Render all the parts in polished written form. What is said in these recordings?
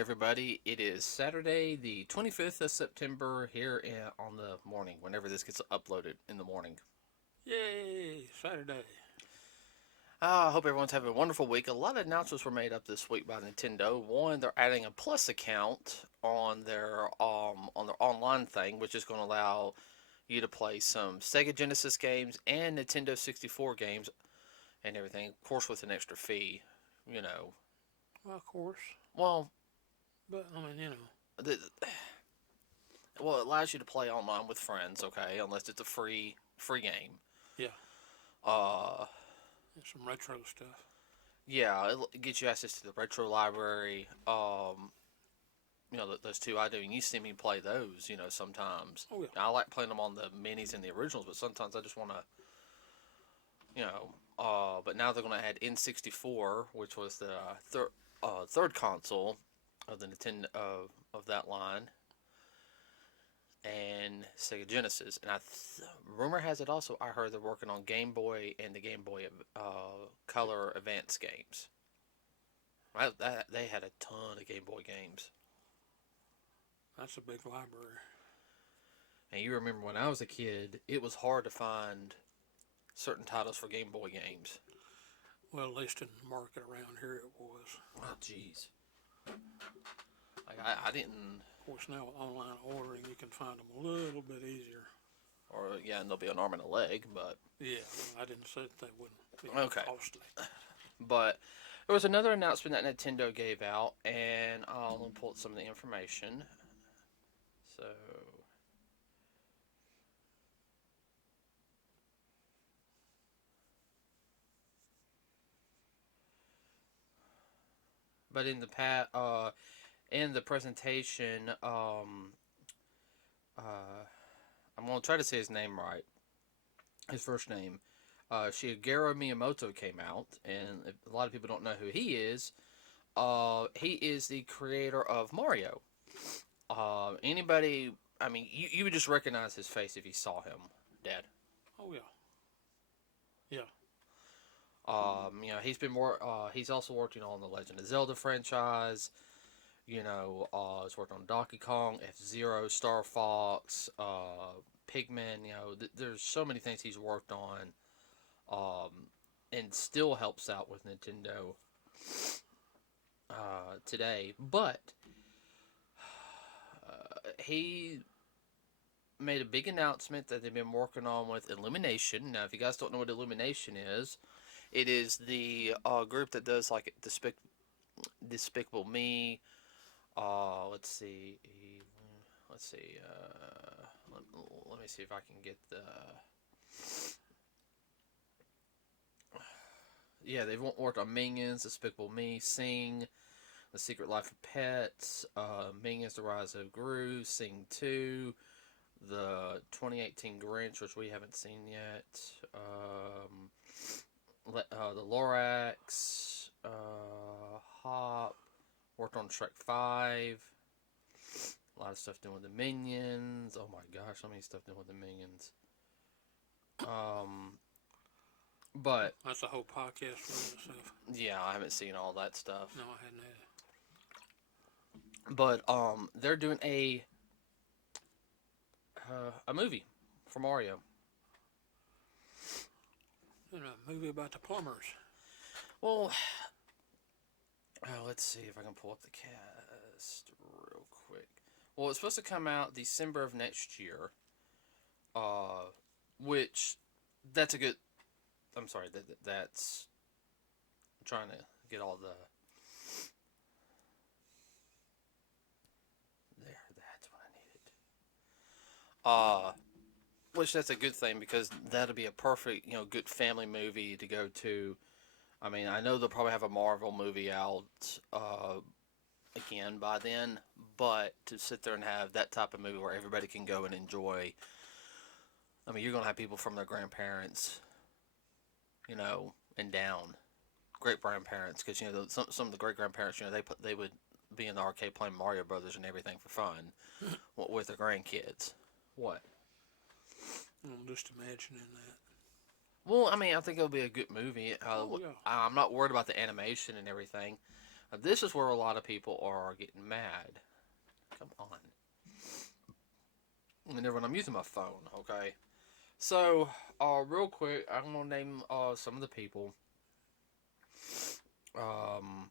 everybody. It is Saturday, the 25th of September, on the morning, whenever this gets uploaded in the morning. Yay, Saturday. I hope everyone's having a wonderful week. A lot of announcements were made up this week by Nintendo. One, they're adding a Plus account on their online thing, which is going to allow you to play some Sega Genesis games and Nintendo 64 games and everything, of course, with an extra fee. You know, Well, of course. well, But, I mean, the, well, it allows you to play online with friends, okay, unless it's a free game. yeah, Uh, some retro stuff. yeah, it gets you access to the retro library. Those two I do, and you see me play those. Sometimes Oh, yeah. I like playing them on the minis and the originals, but sometimes I just want to, you know. But now they're going to add N64, which was the third console of the Nintendo of that line, and Sega Genesis. And rumor has it also, I heard they're working on Game Boy and the Game Boy Color Advance games. Right, they had a ton of Game Boy games. That's a big library. And you remember when I was a kid, it was hard to find certain titles for Game Boy games. Well, at least in the market around here it was. Oh, jeez. Like I didn't. Of course, now with online ordering, you can find them a little bit easier. Or yeah, and there'll be an arm and a leg, but Yeah, I didn't say that they wouldn't be costly. But there was another announcement that Nintendo gave out, and I'll pull up some of the information. So. But in the presentation, I'm gonna try to say his name right. His first name, Shigeru Miyamoto came out, and a lot of people don't know who he is. He is the creator of Mario. Anybody, I mean, you would just recognize his face if you saw him, Dad. Oh, yeah. Yeah. He's also working on the Legend of Zelda franchise. He's worked on Donkey Kong, F-Zero, Star Fox, Pigman. There's so many things he's worked on, and still helps out with Nintendo today. But he made a big announcement that they've been working on with Illumination. Now, if you guys don't know what Illumination is, it is the group that does like Despicable Me. Let's see. Let's see. Let me see if I can get the. Yeah, they've worked on Minions, Despicable Me, Sing, The Secret Life of Pets, Minions: The Rise of Gru, Sing 2, the 2018 Grinch, which we haven't seen yet, the Lorax, Hop, worked on Shrek 5, a lot of stuff doing with the Minions. Oh my gosh, so many stuff doing with the Minions. But that's a whole podcast for itself. Yeah, I haven't seen all that stuff. No, I hadn't either. But they're doing a movie for Mario. And a movie about the plumbers. Well, let's see if I can pull up the cast real quick. Well, it's supposed to come out December of next year. Which that's a good. I'm sorry. That's. I'm trying to get all the. There, that's what I needed. Which that's a good thing because that'll be a perfect, good family movie to go to. I mean, I know they'll probably have a Marvel movie out again by then, but to sit there and have that type of movie where everybody can go and enjoy. I mean, you're gonna have people from their grandparents, and down, great grandparents, because some of the great grandparents, they would be in the arcade playing Mario Brothers and everything for fun with their grandkids. What? I'm just imagining that. Well, I mean, I think it'll be a good movie. Oh, yeah. I'm not worried about the animation and everything, Now, this is where a lot of people are getting mad. Come on. Whenever I'm using my phone, okay? So, real quick, I'm gonna name some of the people. Um,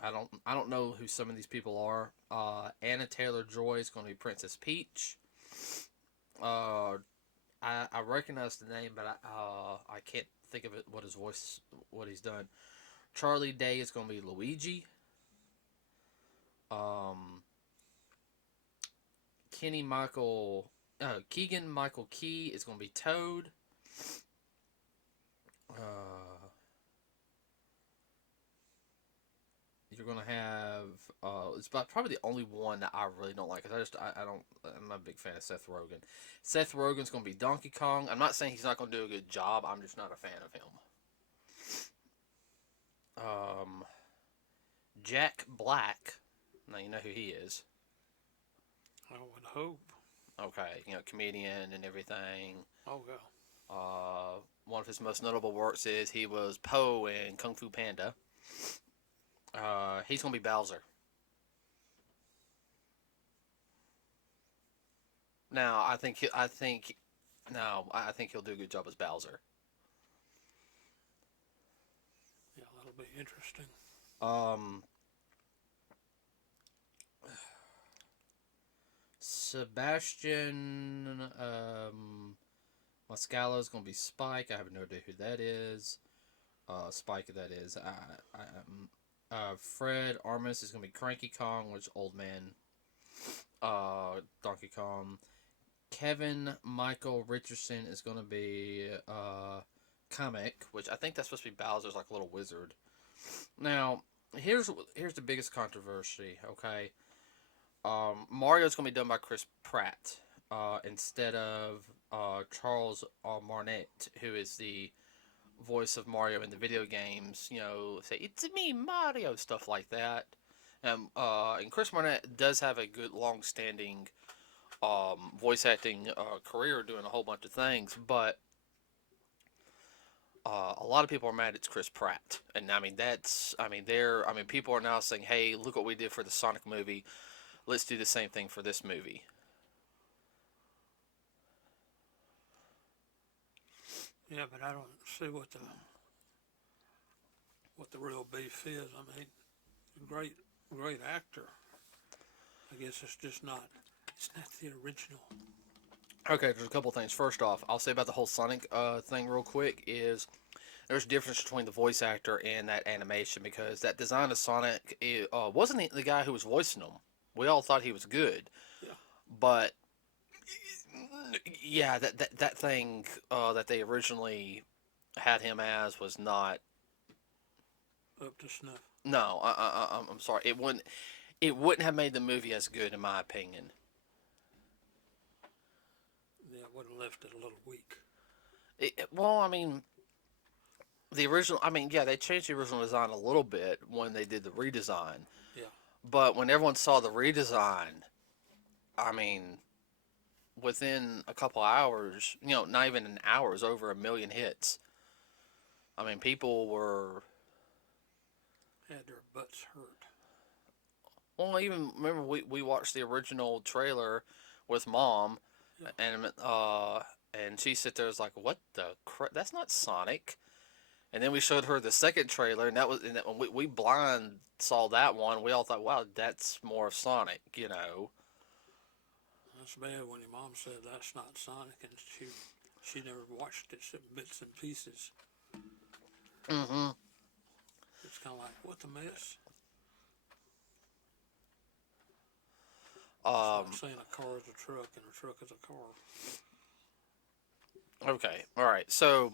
I don't know who some of these people are. Anna Taylor Joy is gonna be Princess Peach. Uh, I recognize the name, but I can't think of it. What his voice, what he's done. Charlie Day is gonna be Luigi. Um, Kenny Michael, Keegan Michael Key is gonna be Toad. Uh, you're gonna have it's about probably the only one that I really don't like because I don't I'm not a big fan of Seth Rogen. Seth Rogen's gonna be Donkey Kong. I'm not saying he's not gonna do a good job. I'm just not a fan of him. Um, Jack Black. Now you know who he is. I would hope. Okay, comedian and everything. Oh, yeah. One of his most notable works is he was Po in Kung Fu Panda. He's gonna be Bowser. Now, I think he'll do a good job as Bowser. Yeah, that'll be interesting. Um, Sebastian Mascalo is gonna be Spike. I have no idea who that is. Spike, that is. Fred Armis is gonna be Cranky Kong, which old man. Donkey Kong. Kevin Michael Richardson is gonna be Kamek, which I think that's supposed to be Bowser's like a little wizard. Now, here's the biggest controversy. Okay, Mario's gonna be done by Chris Pratt instead of Charles Martinet, who is the voice of Mario in the video games. Say it's me, Mario, stuff like that. And Chris Martinet does have a good, long-standing voice acting career, doing a whole bunch of things, but a lot of people are mad it's Chris Pratt, and people are now saying, "Hey, look what we did for the Sonic movie. Let's do the same thing for this movie." Yeah, but I don't see what the real beef is. I mean, great actor. I guess it's not the original. Okay, there's a couple things. First off, I'll say about the whole Sonic thing real quick is there's a difference between the voice actor and that animation because that design of Sonic wasn't the guy who was voicing him. We all thought he was good, Yeah. but yeah, that thing that they originally had him as was not. Up to snuff. No, I'm sorry. It wouldn't have made the movie as good in my opinion. Yeah, it would have left it a little weak. Well, the original. Yeah, they changed the original design a little bit when they did the redesign. Yeah. But when everyone saw the redesign, I mean, within a couple hours, not even an hour, it was over 1 million hits. People were. Had their butts hurt. Well, even remember we watched the original trailer with Mom, Yeah. and she sit there was like, "What the crap? That's not Sonic." And then we showed her the second trailer, and that when we blind saw that one, we all thought, "Wow, that's more of Sonic," That's bad when your mom said that's not Sonic, and she never watched it in bits and pieces. Mm-hmm. It's kind of like, what the mess? It's like saying a car is a truck and a truck is a car. Okay. All right. So,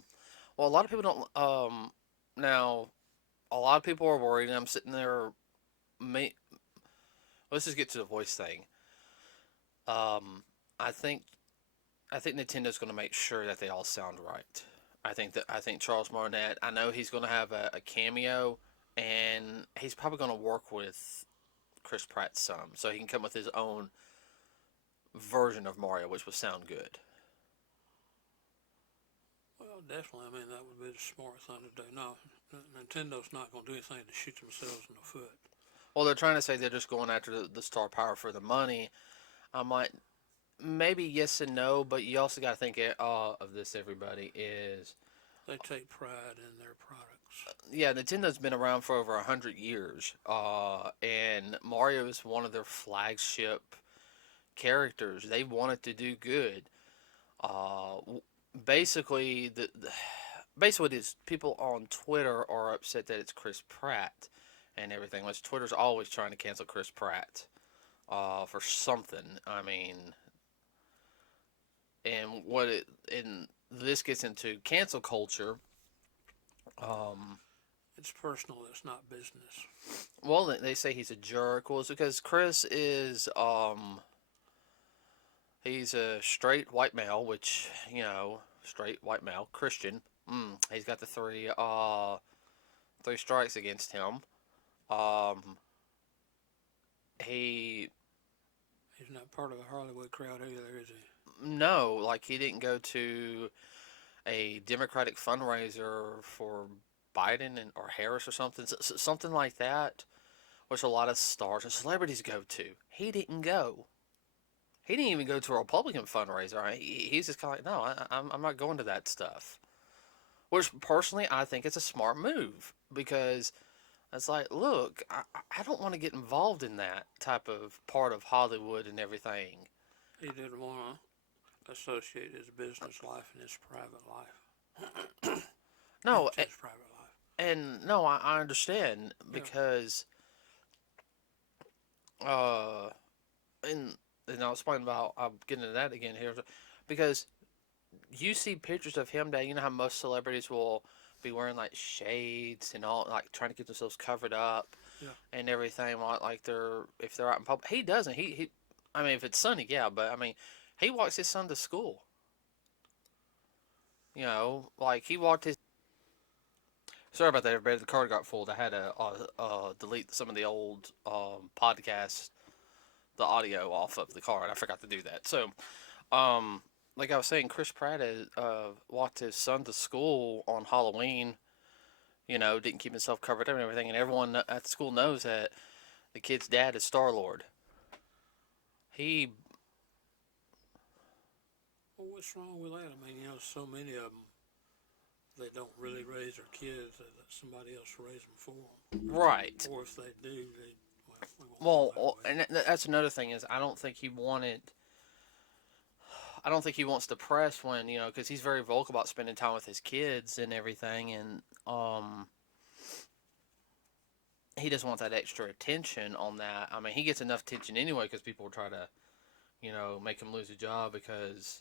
well, a lot of people don't. Now, a lot of people are worried. And I'm sitting there. Let's just get to the voice thing. Um, I think Nintendo's going to make sure that they all sound right. I think Charles Martinet. I know he's going to have a cameo, and he's probably going to work with Chris Pratt some, so he can come with his own version of Mario, which would sound good. Well, definitely. I mean, that would be the smart thing to do. No, Nintendo's not going to do anything to shoot themselves in the foot. Well, they're trying to say they're just going after the star power for the money. I'm like, maybe yes and no, but you also got to think of this. Everybody is, They take pride in their products. yeah, Nintendo's been around for over 100 years, and Mario is one of their flagship characters. They wanted to do good. Uh, basically, basically what it is, people on Twitter are upset that it's Chris Pratt and everything. Which Twitter's always trying to cancel Chris Pratt for something. I mean, and what it and this gets into cancel culture. Um, It's personal. It's not business. well, they say he's a jerk. Well, it's because Chris is he's a straight white male, which straight white male Christian. He's got the three strikes against him. Um, he He's not part of the Hollywood crowd either, is he? no, like he didn't go to a Democratic fundraiser for Biden or Harris or something, something like that, which a lot of stars and celebrities go to. He didn't go. He didn't even go to a Republican fundraiser. He's just kind of like, no, I'm not going to that stuff. Which personally, I think it's a smart move because it's like, look, I don't want to get involved in that type of part of Hollywood and everything. He didn't want to associate his business life and his private life. No, Into his private life. and no, I understand Yeah. because, uh, and I'll explain about, I'll get into that again here, because you see pictures of him that, you know how most celebrities will be wearing like shades and all, like trying to get themselves covered up Yeah. and everything, like if they're out in public. He doesn't. I mean, if it's sunny, yeah, but I mean, he walks his son to school. Like he walked his. Sorry about that, everybody. The card got full. I had to delete some of the old podcasts, the audio off of the card. I forgot to do that. So, like I was saying, Chris Pratt walked his son to school on Halloween. Didn't keep himself covered up and everything, and everyone at the school knows that the kid's dad is Star Lord. He. Well, what's wrong with that? I mean, so many of them, they don't really raise their kids. They let somebody else raise them for them. Right. Or if they do, we won't Well, and that's another thing is I don't think he wanted. I don't think he wants to press when because he's very vocal about spending time with his kids and everything, and he doesn't want that extra attention on that. I mean, he gets enough attention anyway because people will try to, make him lose a job because,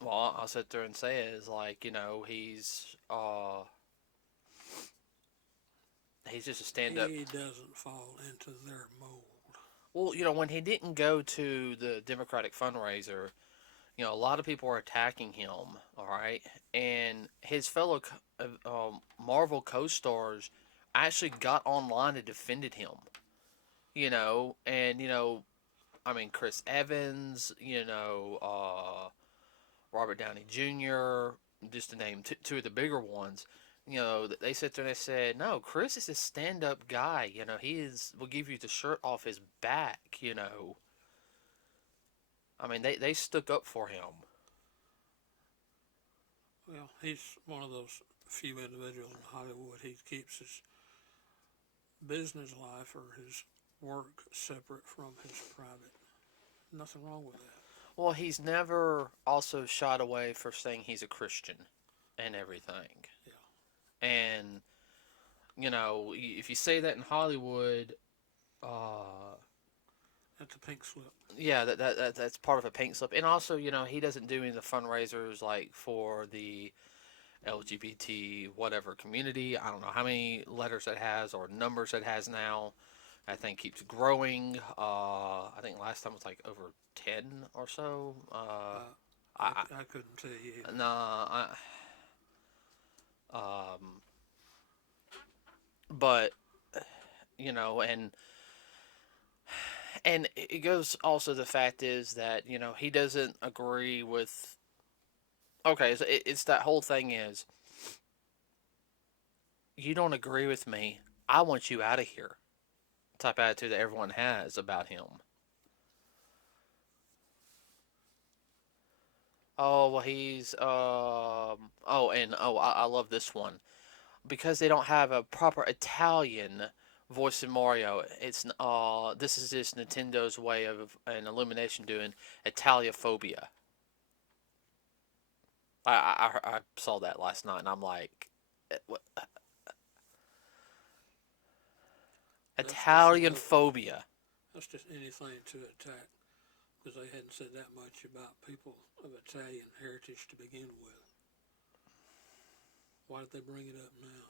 well, I'll sit there and say it is like, he's just a stand-up. He doesn't fall into their mold. Well, when he didn't go to the Democratic fundraiser, a lot of people were attacking him, all right? And his fellow Marvel co-stars actually got online and defended him, and, I mean, Chris Evans, Robert Downey Jr., just to name two of the bigger ones. They sit there and they said, no, Chris is a stand-up guy. Will give you the shirt off his back. I mean, they stuck up for him. Well, he's one of those few individuals in Hollywood. He keeps his business life or his work separate from his private. Nothing wrong with that. Well, he's never also shied away for saying he's a Christian and everything. Yeah. And, if you say that in Hollywood, That's a pink slip. yeah, that's part of a pink slip. And also, he doesn't do any of the fundraisers like for the LGBT whatever community. I don't know how many letters it has or numbers it has now. I think keeps growing. I think last time it was like over 10 or so. I couldn't tell you. Nah, but and it goes also the fact is that he doesn't agree with Okay, so it's that whole thing is you don't agree with me. I want you out of here. Type attitude that everyone has about him. Oh well, he's oh and oh I love this one because they don't have a proper Italian voice in Mario. It's this is just Nintendo's way of an Illumination doing Italiophobia. I saw that last night and I'm like, what? That's just Italian another. phobia. That's just anything to attack because they hadn't said that much about people of Italian heritage to begin with. Why did they bring it up now?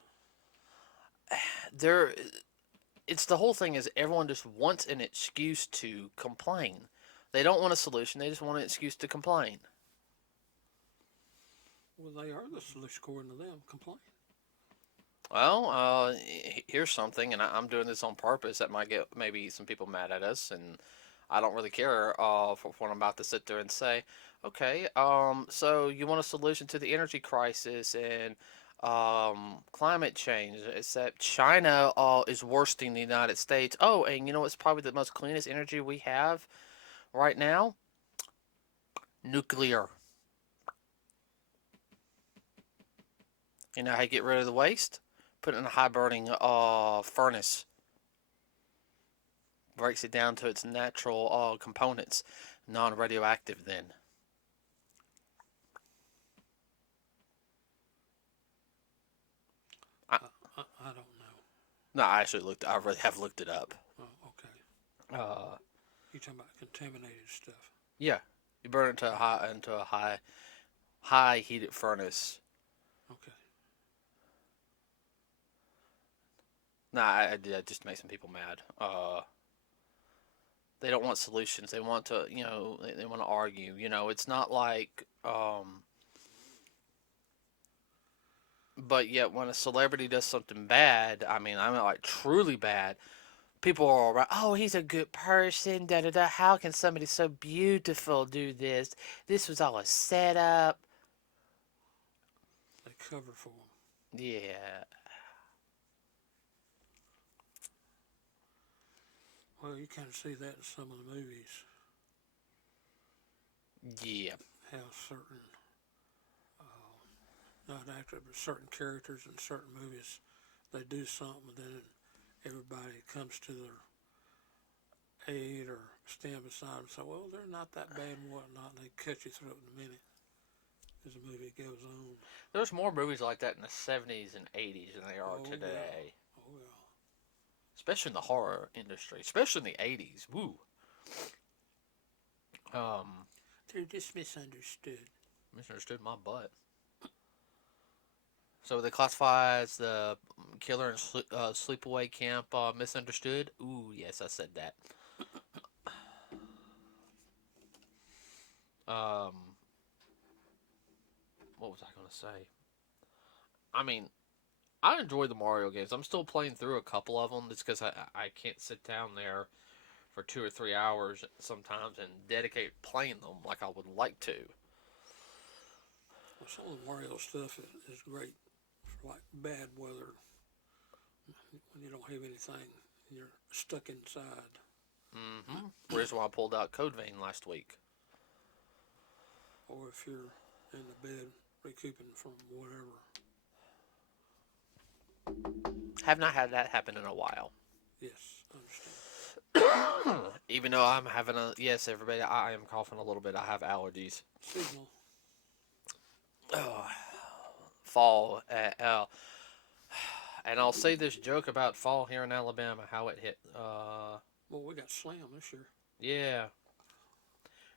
There, it's the whole thing is everyone just wants an excuse to complain. They don't want a solution. They just want an excuse to complain. Well, they are the solution according to them. Complain. Well, here's something, and I'm doing this on purpose. That might get maybe some people mad at us, and I don't really care for what I'm about to sit there and say. Okay, so you want a solution to the energy crisis and climate change, except China is worse than the United States. Oh, and you know what's probably the most cleanest energy we have right now? Nuclear. You know how you get rid of the waste? Put it in a high burning furnace. Breaks it down to its natural components, non radioactive then. I, I don't know. no, I actually I really have looked it up. Oh, okay. Uh, You talking about contaminated stuff? yeah, you burn it into a high heated furnace. Okay. Nah, that just makes some people mad. They don't want solutions. They want to, they want to argue. It's not like, but yet when a celebrity does something bad, I mean like truly bad, people are all right. Oh, he's a good person. Da da da. How can somebody so beautiful do this? This was all a setup. They cover for them. Yeah, Well, you kind of see that in some of the movies. yeah. How certain, not actors, but certain characters in certain movies, they do something, and then everybody comes to their aid or stand beside them and say, well, they're not that bad and whatnot, and they cut you through it in a minute as the movie goes on. There's more movies like that in the '70s and '80s than there are Oh, yeah. today, Oh, yeah. especially in the horror industry, especially in the '80s. Woo. Um, They're just misunderstood. Misunderstood my butt. So they classify as the killer in sleepaway camp misunderstood. Ooh, yes, I said that. Um, what was I gonna say? I mean, I enjoy the Mario games. I'm still playing through a couple of them just because I can't sit down there for 2 or 3 hours sometimes and dedicate playing them like I would like to. Well, some of the Mario stuff is great for like bad weather when you don't have anything and you're stuck inside. Mm-hmm. Reason why I pulled out Code Vein last week. Or if you're in the bed recouping from whatever. Have not had that happen in a while. Yes, I understand. Even though I'm having yes, everybody, I am coughing a little bit. I have allergies. Signal. Oh, fall. And I'll say this joke about fall here in Alabama, how it hit. Well, we got slammed this year. Yeah.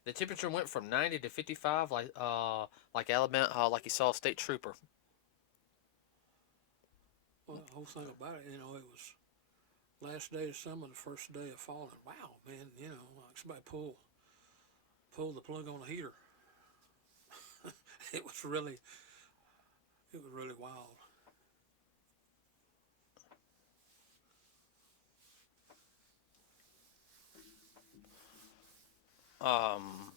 The temperature went from 90 to 55, like Alabama, like you saw a state trooper. Well, the whole thing about it, it was last day of summer, the first day of fall, and wow, man, like somebody pull the plug on the heater. it was really it was really wild. Um,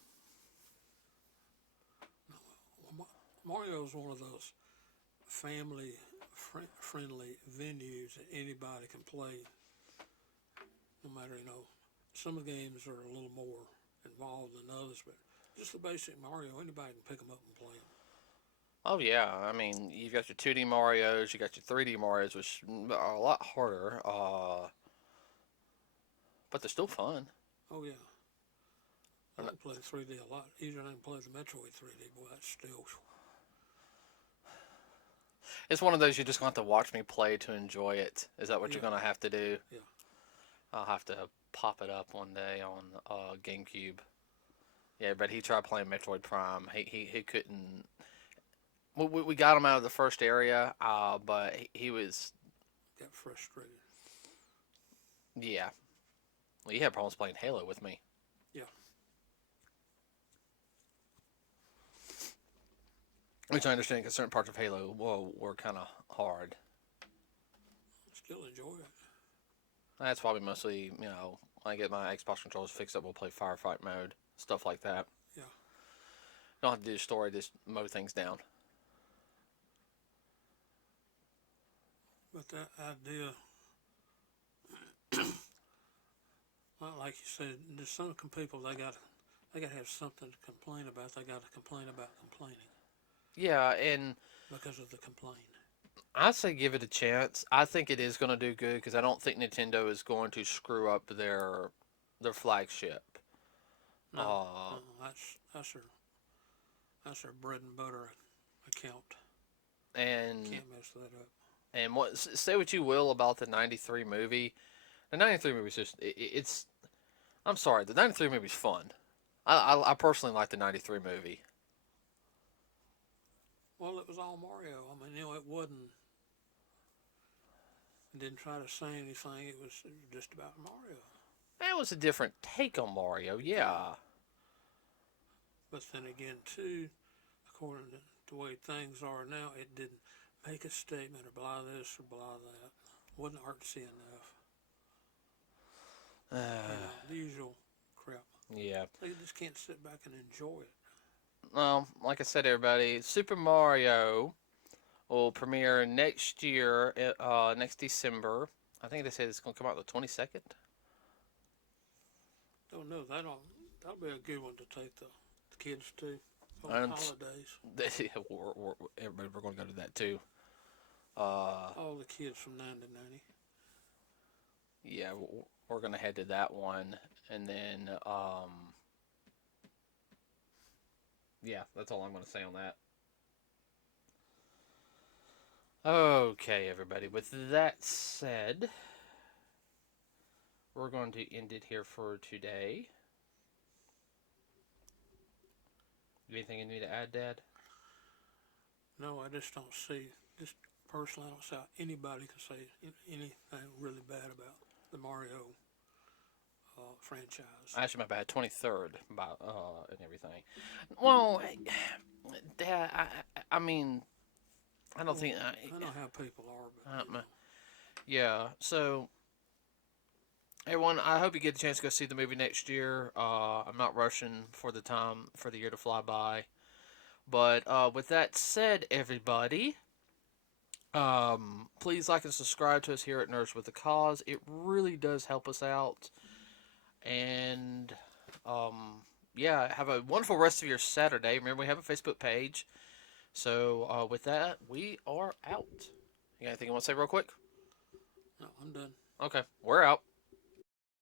Well, Mario's one of those family friendly venues that anybody can play. No matter, some of the games are a little more involved than others, but just the basic Mario, anybody can pick them up and play them. Oh yeah, I mean you've got your 2D Mario's, you got your 3D Mario's, which are a lot harder, but they're still fun. Oh yeah, I like playing 3D a lot easier than play the Metroid 3D. Boy, that's still. It's one of those you're just going to have to watch me play to enjoy it. Is that what Yeah, you're going to have to do? yeah. I'll have to pop it up one day on GameCube. Yeah, but he tried playing Metroid Prime. He couldn't. We got him out of the first area, but he was. Got frustrated. Yeah. Well, he had problems playing Halo with me. Yeah. Which I understand because certain parts of Halo were kind of hard. Still enjoy it. That's probably mostly, when I get my Xbox controllers fixed up, we'll play firefight mode, stuff like that. Yeah. Don't have to do the story, just mow things down. But that idea, like you said, there's some people they got to have something to complain about. They got to complain about complaining. Yeah, and because of the complaint. I'd say give it a chance. I think it is going to do good because I don't think Nintendo is going to screw up their flagship. No, that's their bread and butter account. And can't mess that up. And say what you will about the '93 movie, the '93 movie is just it's. I'm sorry, the '93 movie's fun. I personally like the '93 movie. Well, it was all Mario. I mean, it wasn't. It didn't try to say anything. It was just about Mario. It was a different take on Mario, yeah. But then again, too, according to the way things are now, it didn't make a statement or blah this or blah that. Wasn't artsy enough. The usual crap. Yeah. They just can't sit back and enjoy it. Well, like I said, everybody, Super Mario will premiere next year, next December. I think they said it's going to come out the 22nd. Don't know. That'll be a good one to take the kids to on the holidays. We're going to go to that too. All the kids from 9 to 90. Yeah, we're going to head to that one, and then yeah, that's all I'm going to say on that. Okay, everybody. With that said, we're going to end it here for today. Anything you need to add, Dad? No, I just don't see. Just personally, I don't see how anybody can say anything really bad about the Mario franchise. Actually, my bad. 23rd, and everything. Well, Dad, I mean, I don't think. I know how people are, but yeah. So, everyone, I hope you get a chance to go see the movie next year. I'm not rushing for the year to fly by. But with that said, everybody, please like and subscribe to us here at Nerds with a Cause. It really does help us out. And yeah, have a wonderful rest of your Saturday. Remember, we have a Facebook page. So with that, we are out. You got anything you want to say real quick? No, I'm done. Okay, we're out.